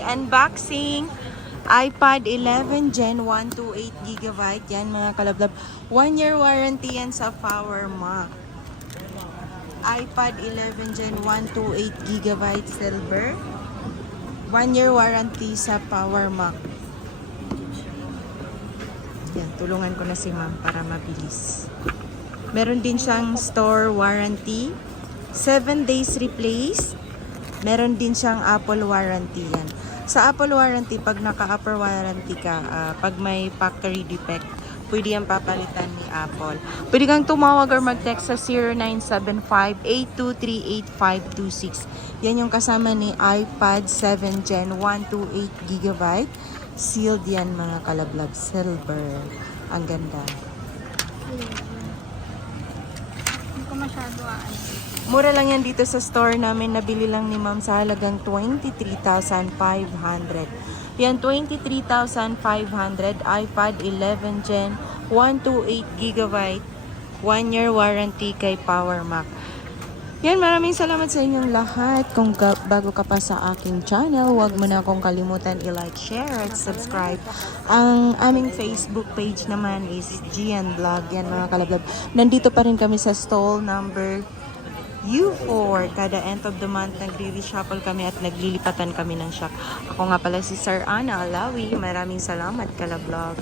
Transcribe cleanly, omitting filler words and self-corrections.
today, unboxing iPad 11 Gen 128GB. Yan mga kalablab. 1 year warranty yan sa PowerMac. iPad 11 Gen 128GB silver. 1 year warranty sa PowerMac. Yan, tulungan ko na si ma'am para mabilis. Meron din siyang store warranty. 7 days replace. Meron din siyang Apple warranty yan. Sa Apple warranty, pag naka-upper warranty ka, pag may factory defect, pwede yan papalitan ni Apple. Pwede kang tumawag or mag-text sa 0975-823-8526. Yan yung kasama ni iPad 7 Gen 128GB. Sealed yan mga kalablab. Silver. Ang ganda. Hindi ko masyado Mura lang yan dito sa store namin. Nabili lang ni ma'am sa halagang 23,500. Yan, 23,500. iPad 11 Gen 128GB. 1 year warranty kay PowerMac. Yan, maraming salamat sa inyong lahat. Kung bago ka pa sa aking channel, huwag mo na akong kalimutan i-like, share, at subscribe. Ang aming Facebook page naman is Gian Vlog. Yan mga kalablab. Nandito pa rin kami sa stall number U4. Kada end of the month, nagre-reshuffle kami at naglilipatan kami ng shop. Ako nga pala si Sir Ana Alawi. Maraming salamat, kalablog.